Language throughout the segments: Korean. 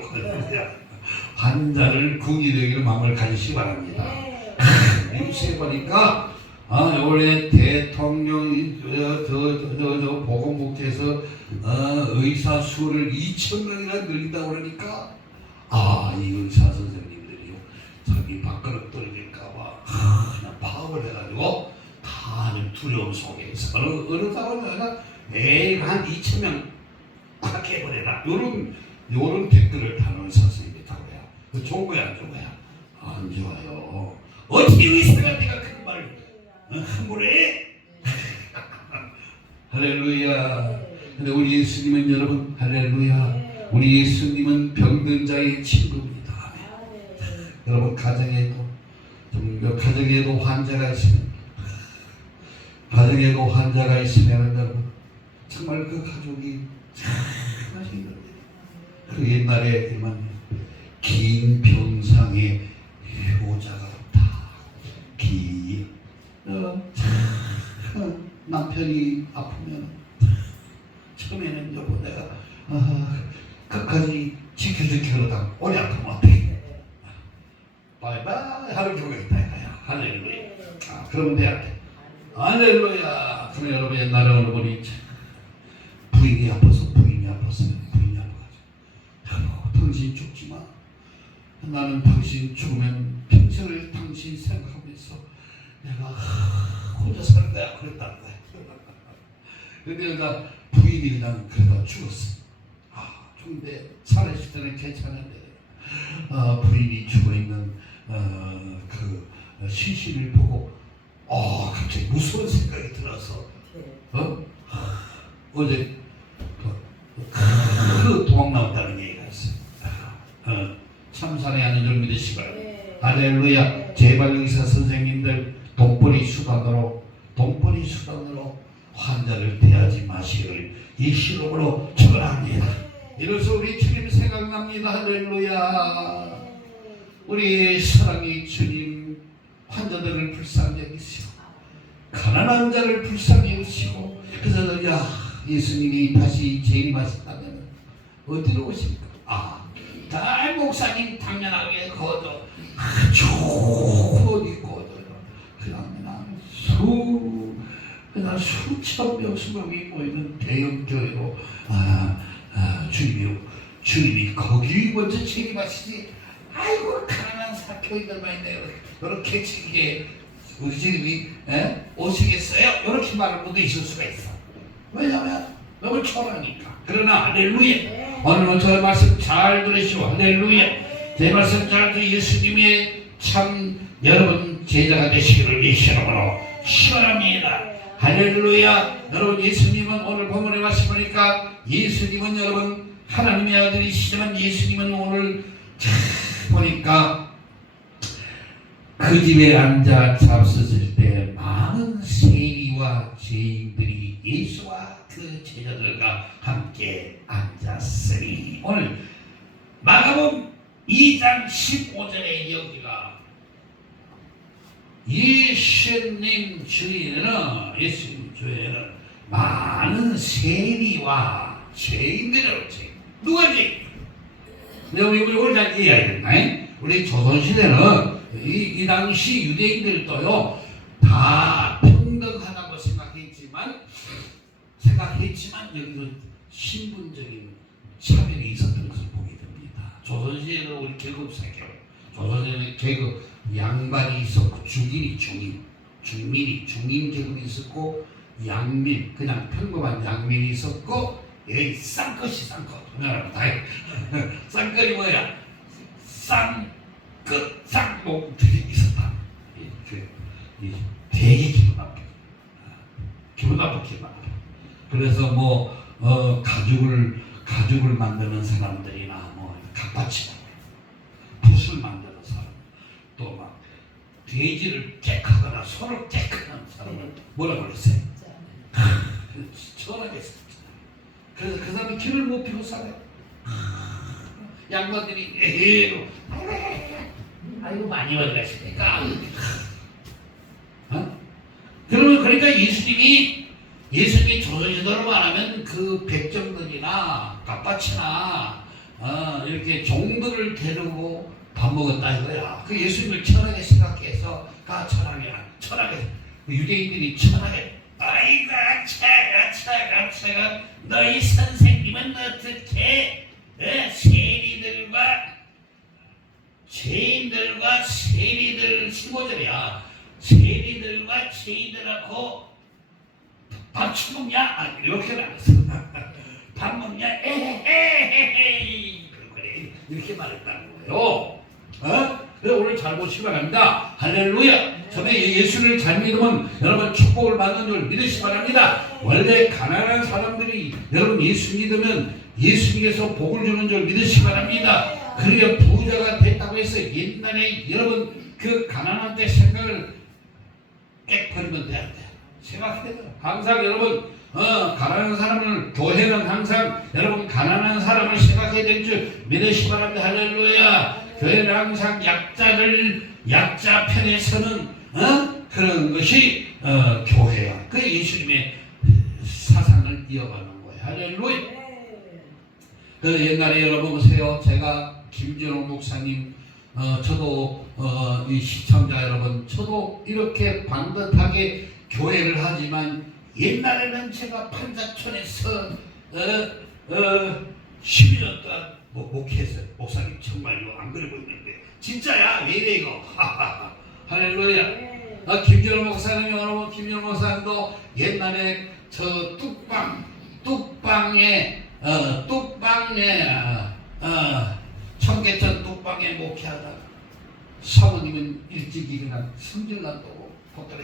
환자를 궁이 되기를 마음을 가지시기 바랍니다. 뉴스에 보니까 아, 올해 대통령 저, 저, 저, 저 보건복지에서 어, 의사 수를 2천 명이나 늘린다고 그러니까 아, 이 의사 선생님들이요. 자기 밥그릇 떨어질까봐 그냥 파업을 해가지고 다들 두려움 속에서 어느 어느 사람은 매일 한 2천 명꽉 해버려라. 요런 요런 댓글을 다는 선생님이 다고요 그 좋은 안 거야 안 좋아요 어떻게 의사가 내가 그런 말을 어, 함부로 해? 할렐루야 근데 우리 예수님은 여러분 할렐루야 우리 예수님은 병든 자의 친구입니다. 여러분 가정에도 좀 가정에도 환자가 있으면 가정에도 환자가 있으면 여러분 정말 그 가족이 참 힘듭니다. 그 옛날에 이만 긴 병상에 효자가 없다. 기. 어, 참, 남편이 아프면 처음에는 여보 내가 아, 끝까지 지켜줄게 그러다 오래 아프면 어떡해 바이바이 하는 경우가 있다 이거야. 할렐루야. 아, 그러면 돼야 돼. 할렐루야. 그럼 여러분 옛날에 어느 분이 생각하면서 내가 혼자 살 거야 그랬다는 거야 근데 나 부인이 그냥 그러다 죽었어 아 죽는데 살아있을 때는 괜찮은데 아, 부인이 죽어있는 어, 그 시신을 보고 아 갑자기 무서운 생각이 들어서 어? 어제 그, 그 도망 나왔다는 얘기가 있어요. 어, 참사의 하는 줄 믿으시 바랍니다. 할렐루야. 제발 의사 선생님들 돈벌이 수단으로 돈벌이 수단으로 환자를 대하지 마시기를 이 시름으로 축원합니다. 이로써 우리 주님 생각납니다. 할렐루야. 우리 사랑의 주님 환자들을 불쌍히 여기시고 가난한 자를 불쌍히 여기시고 그래서 야 예수님이 다시 재림하신다면 어디로 오십니까? 아, 달 목사님 당연하게 거저 아주 그냥 그냥 수 그냥 수천 명 수명이 모이는 대형 교회로 아, 아 주님이 주님이 거기 먼저 재림하시지. 아이고 가난한 사교인들만 있네요 이렇게 지게 우리 주님이 에? 오시겠어요? 이렇게 말할 분도 있을 수가 있어. 왜냐하면 너무 초라하니까. 그러나 할렐루야. 오늘 저 말씀 잘 들으시오. 할렐루야 제 말씀 잘 들으 예수님의 참 여러분 제자가 되시기를 예수님으로 시원합니다. 할렐루야. 여러분 예수님은 오늘 본문에 보니까 예수님은 여러분 하나님의 아들이시지만 예수님은 오늘 참 보니까 그 집에 앉아 잡섰을 때 많은 세리와 죄인들이 예수와 그 제자들과 함께 앉았으니 오늘 마가복음 2장 15절에 여기가 예수님 주에는 예수님 주에는 많은 세리와 죄인들이라고 지 누가 죄인? 우리 우리 우리 잘 된다. 우리 조선 시대는 이, 이 당시 유대인들도요 다 평등하다고 생각했지만 생각했지만 여기서 신분적인 차별이 있었던 됩니다. 조선 시대는 우리 계급 사교, 조선 시대는 계급. 양반이 있었고 중인이 중인, 중민이 중인 계급이 있었고 양민 그냥 평범한 양민이 있었고 여기 쌍것이 쌍것 우리나라 쌍것이 뭐야? 쌍끝 쌍목들이 있었다. 이, 그, 이 되게 기분 나쁘게. 기분 나쁘게 막. 그래서 뭐 어, 가죽을 가죽을 만드는 사람들이나 뭐 갑바치 붓을 만드는 사람 또 막 돼지를 잭하거나 소를 잭하는 사람을 뭐라 그랬어요? 천하게 했었잖아. 그래서 그 사람이 길을 못 피고 살아요. 양반들이 에헤로 아이고 많이 어디 가십니까? 어? 그러면 그러니까 예수님이 예수님이 조선시대로 말하면 그 백정들이나 갑바치나 어, 이렇게 종들을 데리고 밥 먹었다 이거야. 그 예수님을 천하게 생각해서 가 천하게 천하게 그 유대인들이 천하게 아이고 차가 차가 차가 너희 선생님은 어떻게 에, 세리들과 죄인들과 세리들 15절이야 세리들과 죄인들하고 밥 처먹냐? 아, 이렇게 안 했어 밥 먹냐? 에헤헤헤 그래 이렇게 말했다는 거예요. 어? 그래서 오늘 잘 보시기 바랍니다. 할렐루야. 저는 예수를 잘 믿으면 여러분 축복을 받는 줄 믿으시기 바랍니다. 원래 가난한 사람들이 여러분 예수 믿으면 예수님께서 복을 주는 줄 믿으시기 바랍니다. 그래야 부자가 됐다고 해서 옛날에 여러분 그 가난한 때 생각을 깨 버리면 돼야 돼 생각해야 돼 항상 여러분 어, 가난한 사람을 교회는 항상 여러분 가난한 사람을 생각해야 될 줄 믿으시기 바랍니다 할렐루야 교회는 항상 약자를 약자 편에 서는 어? 그런 것이 어, 교회야 그 예수님의 사상을 이어가는 거예요 할렐루야 그 옛날에 여러분 보세요. 제가 김준호 목사님, 어, 저도 어, 이 시청자 여러분, 저도 이렇게 반듯하게 교회를 하지만 옛날에는 제가 판자촌에서 어, 어, 11년 동안 목- 목회했어요. 목사님 정말로 안 그러고 있는데. 진짜야? 왜 이래 이거? 할렐루야. 아, 김준호 목사님 여러분 김준호 목사님도 옛날에 저 뚝방 뚝방에 어 뚝방에 어, 어, 청계천 뚝방에 목회하다가 사모님은 일찍 일어나 성질난다고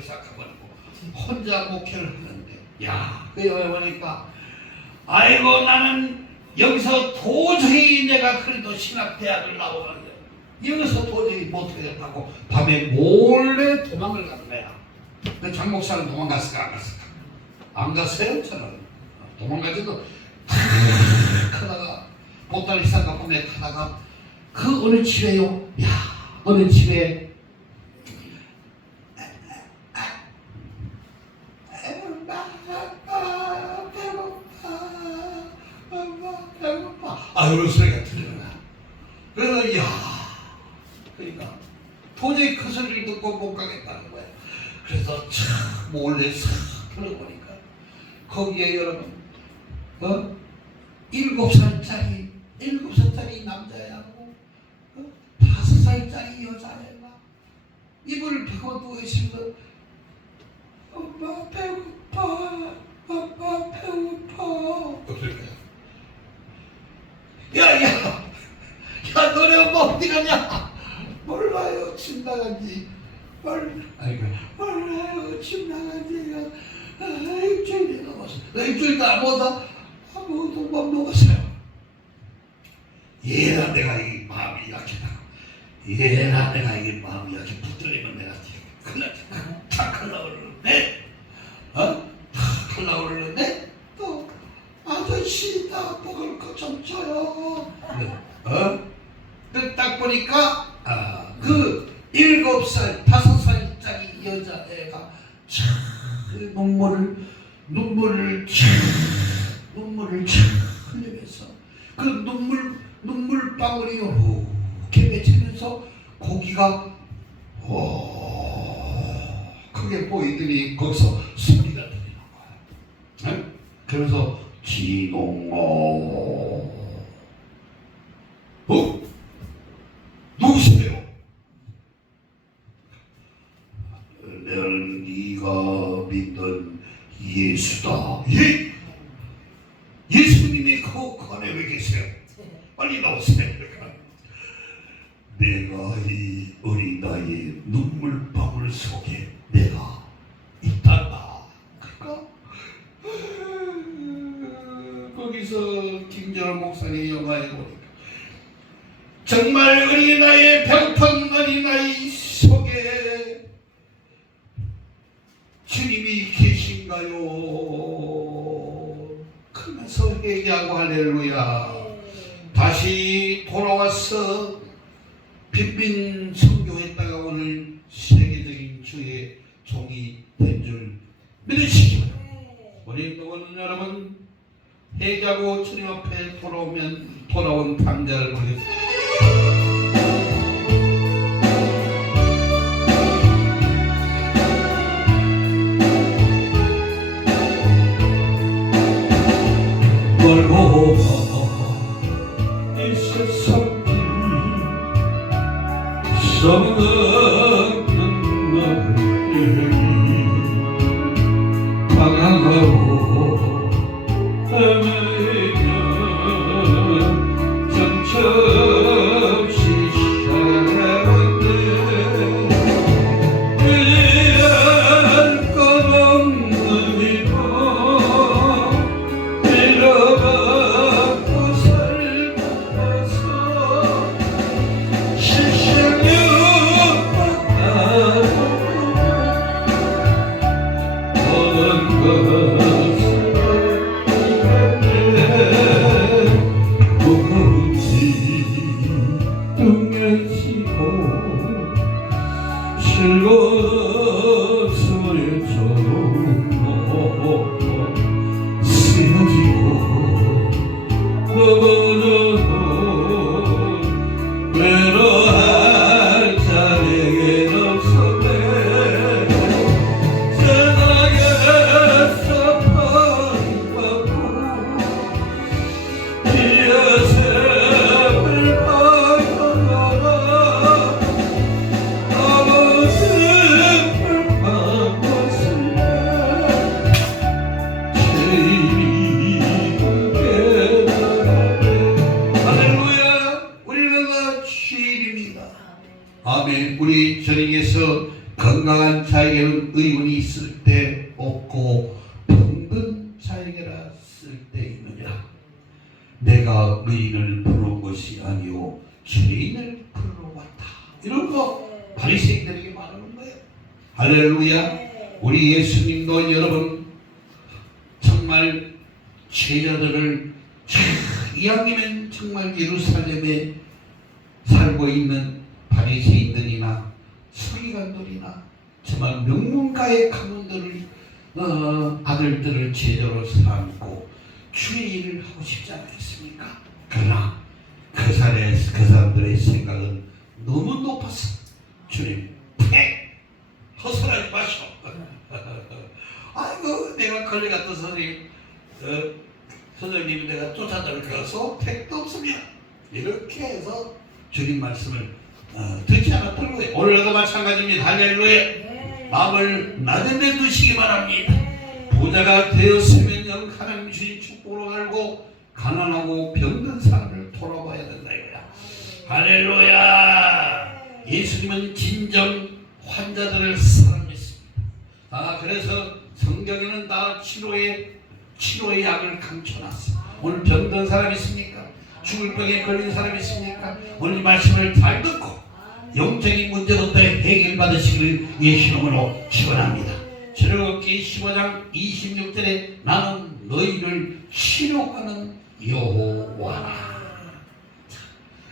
싹 가버리고 혼자 목회를 하는데 야 그래 보니까 아이고 나는 여기서 도저히 내가 그래도 신학대학을 나오는데 여기서 도저히 못하겠다고 밤에 몰래 도망을 가는 거야. 그 장목사는 도망갔을까 안 갔을까? 안 갔어요 저는 도망가지도 탁 하다가 보따리 싹 갖고 내 타다가 그 어느 집에요 야 어느 집에 아 이런 소리가 들려나 그래서 야 그러니까 도저히 그 소리를 듣고 못 가겠다는 거야 그래서 참 몰래 싹 들어보니까 거기에 여러분 어 일곱 살짜리 일곱 살짜리 남자애하고 어? 다섯 살짜리 여자애가 이불을 펴고 누워 있으면서 엄마 배고파 엄마 배고파 그럴 거야 야 야 야 너네 엄마 어디 가냐? 몰라요 집 나간지? 몰 아이고 몰라요 집 나간지가 아, 일주일이 넘었어 나 일주일도 안 먹었다? 아무것도 못 먹었어요. 얘라 내가 이 마음이 약하다. 얘라 내가 이 마음이 약해. 붙들리면 내가 큰일 나지 탁 하려고 눈물을 참 흘리면서 그 눈물 눈물 방울이 이렇게 맺히면서 고기가 오 크게 보이더니 거기서 소리가 들리는 거야. 네? 그래서 진홍어 어? 누구세요? 나는 네가 믿는 예수다. 예? 예수님이 그, 그 안에 왜 계세요? 빨리 나오세요. 내가 이 어린 나 이의 눈물방울 속에 내가 있단다. 그러니까 거기서 김정은 목사님 영화에 보니까 정말 어린아이의 배고픈 어린아이 속에 주님이 계신가요? 그러면서 회개하고 할렐루야 다시 돌아와서 빈빈 선교했다가 오늘 세계적인 주의 종이 된 줄 믿으시기 바랍니다 우리 모든 여러분 회개하고 주님 앞에 돌아오면 돌아온 당자를 보겠습니다. 방황하고 헤매 정말 제자들을 참 이왕이면 정말 예루살렘에 살고 있는 바리새인들이나 서기관들이나 정말 명문가의 가문들을 어, 아들들을 제자로 삼고 주의 일을 하고 싶지 않겠습니까? 그러나 그 사람의 그 사람들의 생각은 너무 높았어. 주님, 팩 허술하지 마시오. 아이고 내가 걸려갔던 선생님, 어, 선생님 내가 쫓아다닐 가서 택도 없으면 이렇게 해서 주님 말씀을 어, 듣지 않았던 거예요. 오늘도 마찬가지입니다. 할렐루야. 마음을 낮은 데 두시기 바랍니다. 부자가 되었으면 영 하나님 주신 축복으로 알고 가난하고 병든 사람을 돌아봐야 된다 이거야. 할렐루야. 예수님은 진정 환자들을 사랑했습니다. 아 그래서 성경에는 다 치료의 치료의 약을 감춰놨어. 오늘 병든 사람 있습니까? 죽을 병에 걸린 사람 있습니까? 오늘 이 말씀을 잘 듣고 영적인 문제부터 해결받으시기를 예수 이름으로 축원합니다. 출애굽기 15장 26절에 나는 너희를 치료하는 여호와라. 자,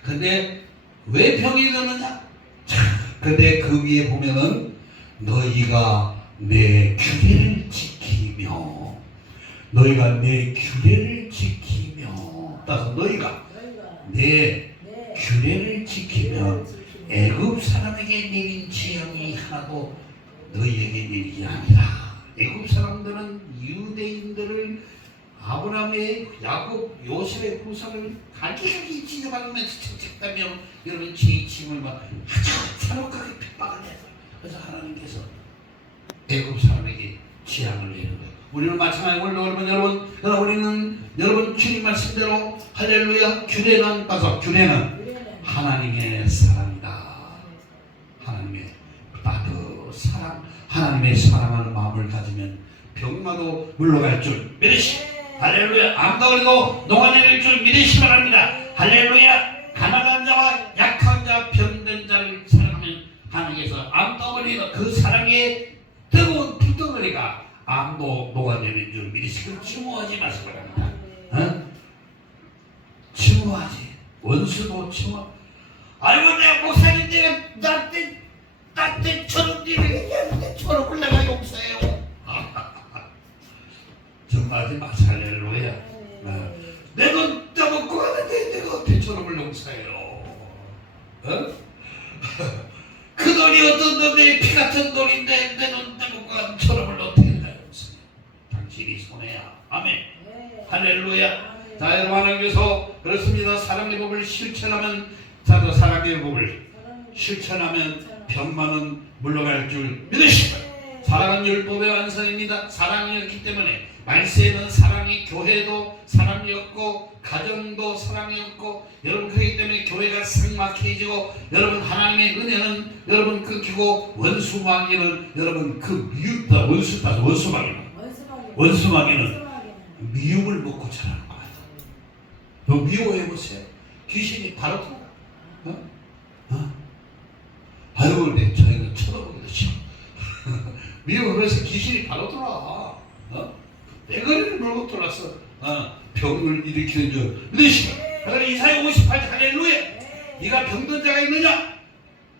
근데 왜 병이 드느냐? 자, 근데 그 위에 보면은 너희가 내 규례를 지키며 너희가 내 규례를 지키며 따서 너희가 내 규례를 지키면 애굽 사람에게 내린 재앙이 하나도 너희에게 내리지 아니라 애굽 사람들은 유대인들을 아브라함의 야곱 요셉의 후손을 갈기갈기 찢어박으면서 채찍다며 여러분 죄짐을 막 아주 잔혹하게 핍박을 해서 그래서 하나님께서 애굽 사람에게 재앙을 내는 거예요. 우리는 마찬가지로 여러분 여러분 여러분 우리는 여러분 주님 말씀대로 할렐루야 규례는 따서 규례는 하나님의 사랑이다. 하나님의 따뜻 사랑, 하나님의 사랑하는 마음을 가지면 병마도 물러갈 줄 믿으시. 할렐루야. 암덩어리도 녹아내릴 줄 믿으시 바랍니다. 할렐루야. 가난한 자와 약한 자, 병든 자를 사랑하면 하나님께서 암덩어리가 그 사랑의 뜨거운 피덩어리가 암도 녹아내릴 줄 믿으시고 증오하지 마시기 바랍니다. 어? 증오하지. 원수도 증오. 아이고 내가 목사님인데 나 원수마귀는 미움을 먹고 자라는 거예요. 너 미워해 보세요. 귀신이 바로 들어가. 어? 어? 아유 내 저희는 쳐다보기도 싫어. 미워하면서 귀신이 바로 들어와. 어? 내거리를 물고 들어왔어. 어? 병을 일으키는 줄 믿으시고. 그러니까 이사야 58 할렐루야. 네가 병든 자가 있느냐?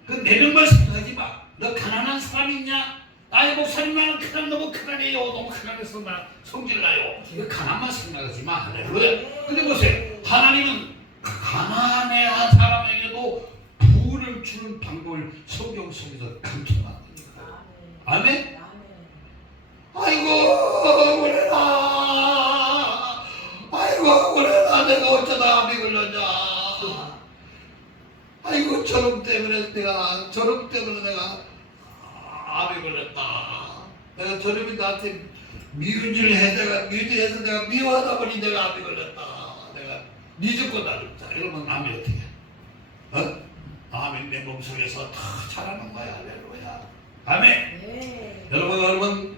그네 명만 생각하지 마. 너 가난한 사람 있냐? 아이 목사님 나는 가난 너무 가난해요. 너무 가난해서 나 성질 나요. 그 가난만 생각하지 마. 할렐루야. 근데 보세요. 하나님은 가난해한 사람에게도 부를 주는 방법을 성경 속에서 감춰놨습니다. 아멘. 아이고 그래라. 아이고 그래라. 내가 어쩌다 암이 걸렸냐. 아이고 저놈 때문에 내가 저놈 때문에 내가 암이 걸렸다. 내가 저놈이 나한테 미운질 해다가 미운질해서 내가 미워하다 보니 내가 암이 걸렸다. 내가 니 죽고 나 죽자. 이러면 암이 어떻게? 해? 어? 암이 내 몸속에서 다 자라는 거야. 할렐루야. 아멘. 여러분 여러분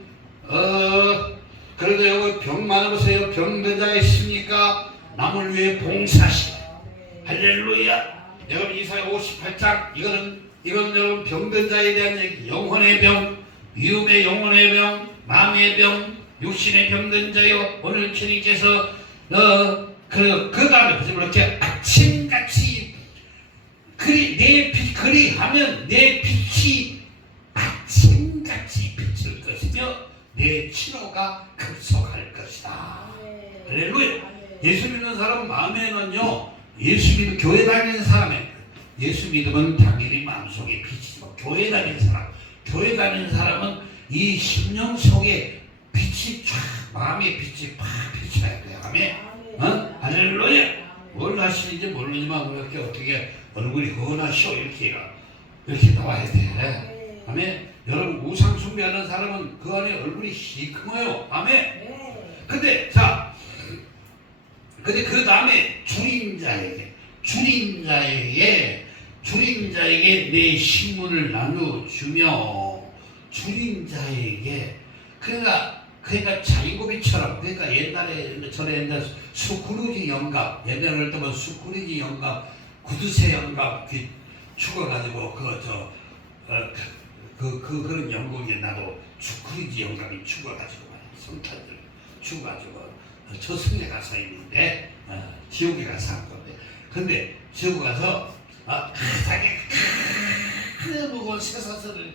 어 그래도 여기 병 많으세요. 병든 자가 있습니까? 남을 위해 봉사시. 할렐루야. 여러분 이사야 58장 이거는 이건 여러분 병든 자에 대한 얘기. 영혼의 병 미움의 영혼의 병 마음의 병 육신의 병든 자요. 오늘 주님께서 어 그 그 무슨 이렇게 아침같이 그리 내 빛, 그리 하면 내 빛이 아침같이 비칠 것이며 내 치료가 급속할 것이다. 할렐루야. 예수 믿는 사람 마음에는요 예수 믿는 교회 다니는 사람에 예수 믿으면 당연히 마음속에 빛이 있고 교회 다니는 사람 교회 다니는 사람은 이 심령 속에 빛이 쫙 마음의 빛이 팍 비쳐야 돼요 아멘. 어? 할렐루야. 뭘 하시는지 모르지만 그렇게 어떻게 얼굴이 훤하시오 이렇게 이렇게 나와야 돼. 아멘. 여러분 우상 숭배하는 사람은 그 안에 얼굴이 시커매요. 아멘. 근데 자 근데 그 다음에 줄인 자에게 줄인 자에게 줄인 자에게 내 신문을 나눠주며 줄인 자에게 그러니까 그러니까 자이고비처럼 그러니까 옛날에 전에 옛날 수쿠루지 영감 옛날에 할 때면 수쿠루지 영감 구두쇠 영감 그 죽어가지고 그저 어, 그, 그 그런 영국에 나도 수쿠루지 영감이 죽어가지고 성탄들 죽어가지고. 저승에 가서 있는데 어, 지옥에 가서 한 건데. 근데 지옥 가서 아, 자기 큰 무거운 쇠사슬을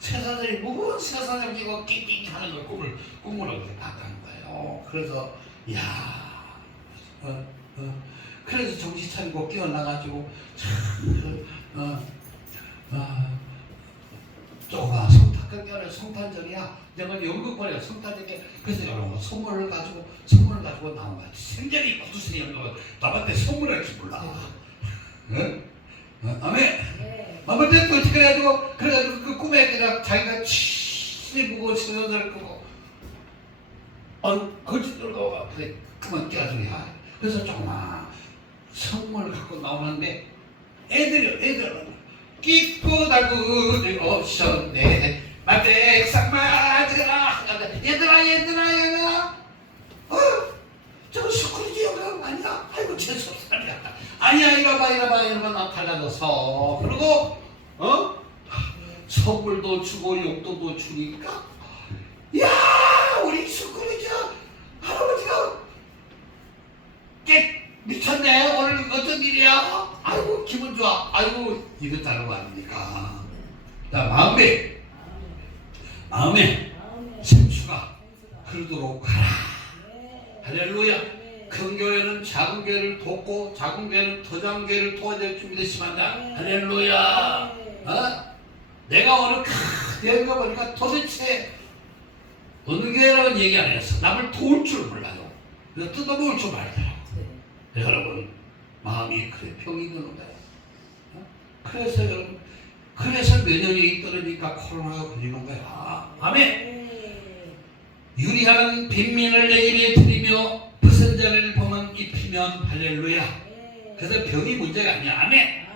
쇠사슬이 무거운 쇠사슬을 지고 낑낑 하는 걸 꿈을 꿈으로 이렇게 봤다는 거예요. 그래서 야, 어, 어, 그래서 정신 차리고 깨어나가지고 참, 어, 어, 쪼가 성탄 깨어나 성탄절이야. 내가 연극벌이야 성탄절에 그래서 여러분 선물을 가지고 선물을 가지고 나온 거야. 생전이 구두쇠 연극 남한테 선물할 줄 몰라. 응? 어, 아멘. 아무튼 또 어떻게 해가지고 그래가지고 그 꿈에 그냥 자기가 치히 무거운 신선을 끄고. 어 거짓 들고 그래 그만 깨가지고 야 그래서 조그만 선물을 갖고 나오는데 애들이 애들은 기쁘다고 오셨네. 맞으라 얘들아 얘들아 얘들아 어 저거 스크루지 영감 아니야 아이고 재수없어 아니야 이거 봐 이거 봐 이러면 나타나서. 그리고 어? 선물도 주고 용돈도 주니까. 야 우리 스크루지 할아버지가 깨 미쳤네. 오늘 어떤 일이야? 아이고 기분 좋아. 아이고 이렇다는 거 아닙니까. 자 마음에. 마음에. 생수가 흐르도록 하라. 할렐루야 큰 교회는 작은 교회를 돕고 작은 교회는 더 작은 교회를 도와야 될 준비 되시만다. 할렐루야. 어? 내가 오늘 큰 교회가 보니까 도대체 어느 교회라는 얘기 안 했어. 남을 도울 줄 몰라요. 그래서 뜯어먹을 줄 알더라고. 네, 여러분 마음이 그래 병이 드는 거야. 어? 그래서 여러분 그래서 면역력이 떨어지니까 코로나가 걸리는 거야. 아멘. 유리하는 빈민을 내 입에 들이며 벗은 자를 보면 입히면 할렐루야. 그래서 병이 문제가 아니야. 아멘.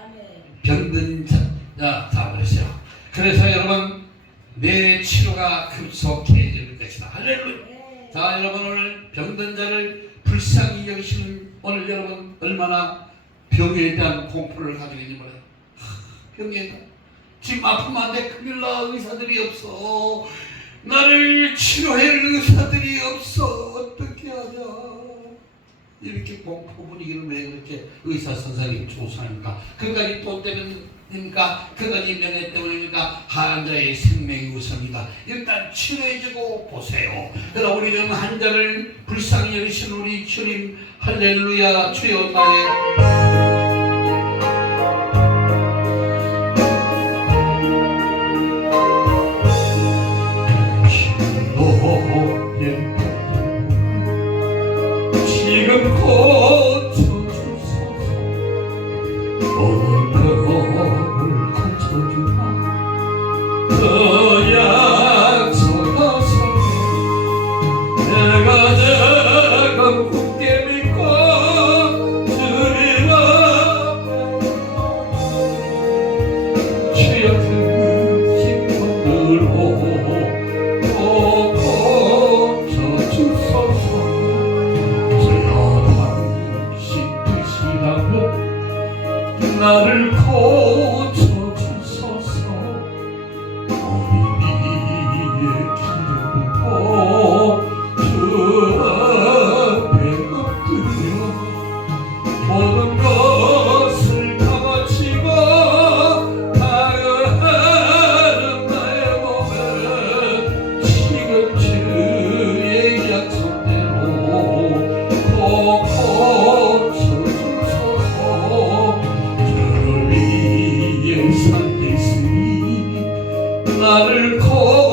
병든 자, 자, 자, 그러세요. 그래서 여러분 내 치료가 급속해질 것이다. 할렐루야. 자, 여러분 오늘 병든 자를 불쌍히 여기시는 오늘 여러분 얼마나 병에 대한 공포를 가지고 있는 거예요. 병에 대한 지금 아프면 안 돼. 큰일 나. 의사들이 없어. 나를 치료할 의사들이 없어. 이렇게 공포 분위기를 왜 그렇게 의사 선생님 조사합니까? 그까지 돈 때문입니까? 그까지 명예 때문입니까? 환자의 생명이 우선이다. 일단 치료해주고 보세요. 그러나 우리는 환자를 불쌍히 여기신 우리 주님 할렐루야 주여 나의 나를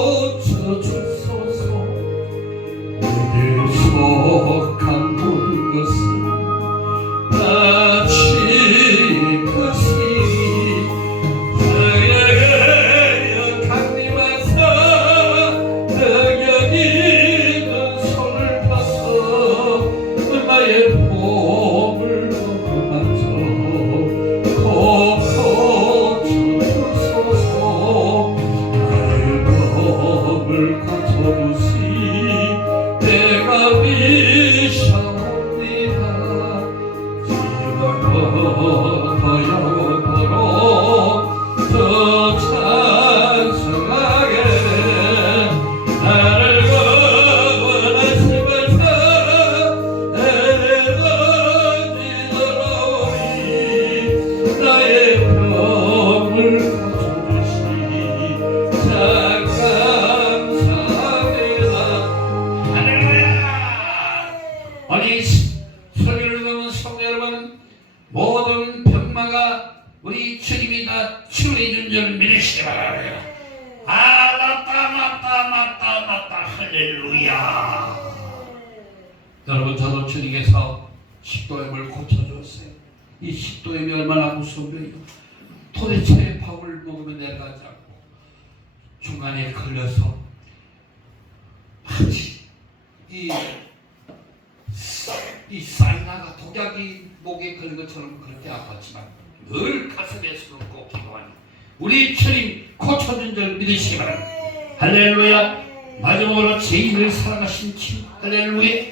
믿으시기 바랍니다. 할렐루야 마지막으로 죄인을 사랑하신 주 할렐루야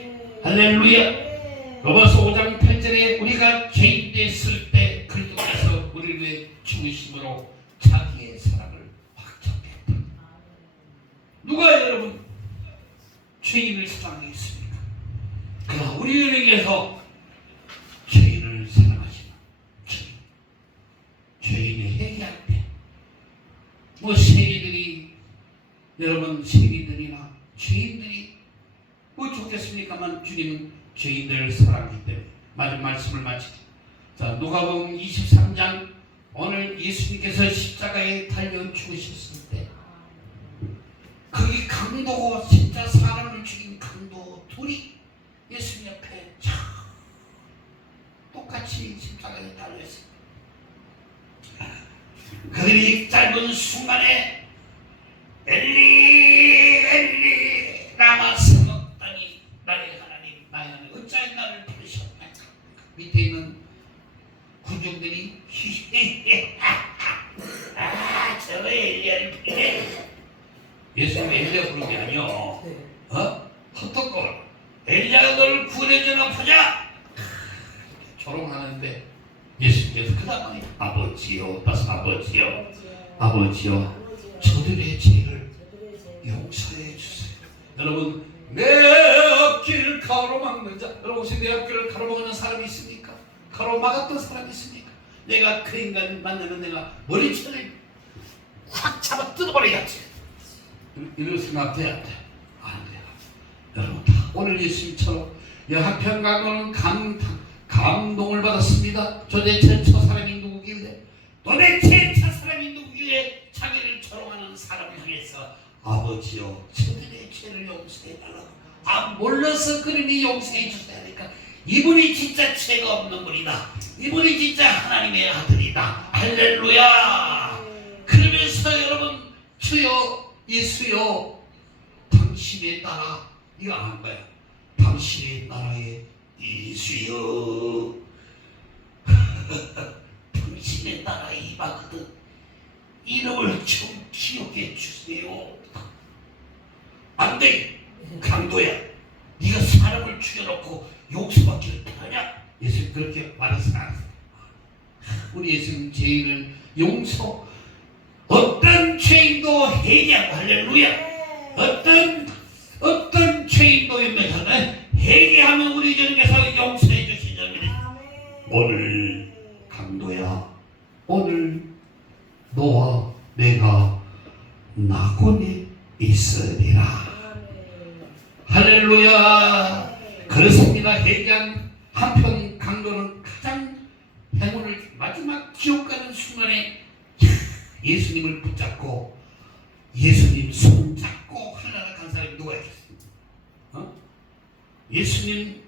할렐루야 로마서 5장 8절에 우리가 죄인 됐을 때 그리스도께서 우리를 위해 죽으심으로 자기의 사랑을 확정했다. 누가 여러분 죄인을 사랑했습니까? 그러나 우리에게서 죄인을 사랑하시는 주님. 죄인이 회개할 때, 뭐 세리들이 여러분 세리들이나 죄인들이 뭐 좋겠습니까만 주님은 죄인들을 사랑하기 때문에 마지막 말씀을 마치죠. 자 누가복음 23장 오늘 예수님께서 십자가에 달려 죽으셨을 때 거기 강도고 진짜 사람을 죽인 강도 둘이 예수님 옆에 참 똑같이 십자가에 달려 있습니다. 그들이 짧은 순간에 뜯어버려야지. 이럴 생각돼야 돼. 안 돼요. 여러분 다 오늘 예수님처럼 가고는 감, 감동을 받았습니다. 도대체 저 사람이 누구길래? 도대체 저 사람이 누구길래 자기를 조롱하는 사람을 향해서 아버지요 저들의 죄를 용서해 달라고. 아 몰라서 그러니 용서해 주셔야 하니까. 이분이 진짜 죄가 없는 분이다. 이분이 진짜 하나님의 아들이다. 할렐루야! 그러면서 여러분 주여 예수여 당신의 나라 이거 안한 거야. 당신의 나라에 예수여 당신의 나라에 임하거든. 이름을 좀 기억해 주세요. 안 돼. 강도야. 네가 사람을 죽여놓고 용서받기를 바라냐? 예수님 그렇게 않았어 우리 예수님 죄인을 용서 어떤 죄인도 회개하고 할렐루야 어떤 어떤 죄인도 임해서는 회개하면 우리 주님께서 용서해 주시잖아요 오늘 강도야. 오늘 너와 내가 낙원에 있으리라. 할렐루야. 그렇습니다. 회개한 한편 강도는 가장 행운을 마지막 지옥 가는 순간에 예수님을 붙잡고 예수님 손잡고 하나가 간 사람이 누가 있겠습니까? 어? 예수님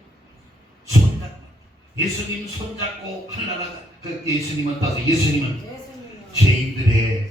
손잡고 예수님 손잡고 하나가 그 예수님은 따서 예수님은 죄인들의